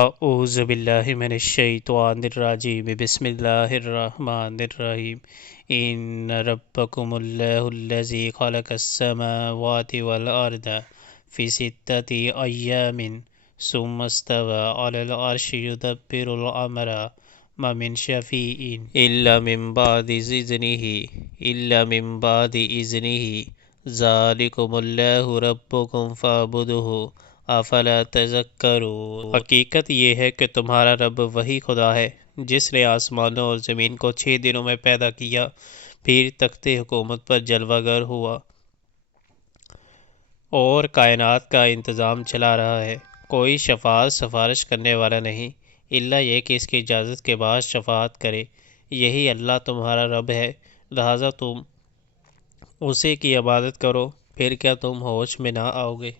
اعوذ باللہ من الشیطان الرجیم بسم اللہ الرحمن الرحیم ان ربکم اللہ الذی خلق السماوات والارض فی ستۃ ایام ثم استوى علی العرش یدبر الامر ما من شفیع الا من بعد اذنہ ذالکم اللہ ربکم فاعبدوہ افلا تذکرون۔ حقیقت یہ ہے کہ تمہارا رب وہی خدا ہے جس نے آسمانوں اور زمین کو 6 دنوں میں پیدا کیا، پھر تخت حکومت پر جلوہ گر ہوا اور کائنات کا انتظام چلا رہا ہے۔ کوئی شفاعت سفارش کرنے والا نہیں الا یہ کہ اس کی اجازت کے بعد شفاعت کرے۔ یہی اللہ تمہارا رب ہے، لہذا تم اسی کی عبادت کرو، پھر کیا تم ہوش میں نہ آؤ گے؟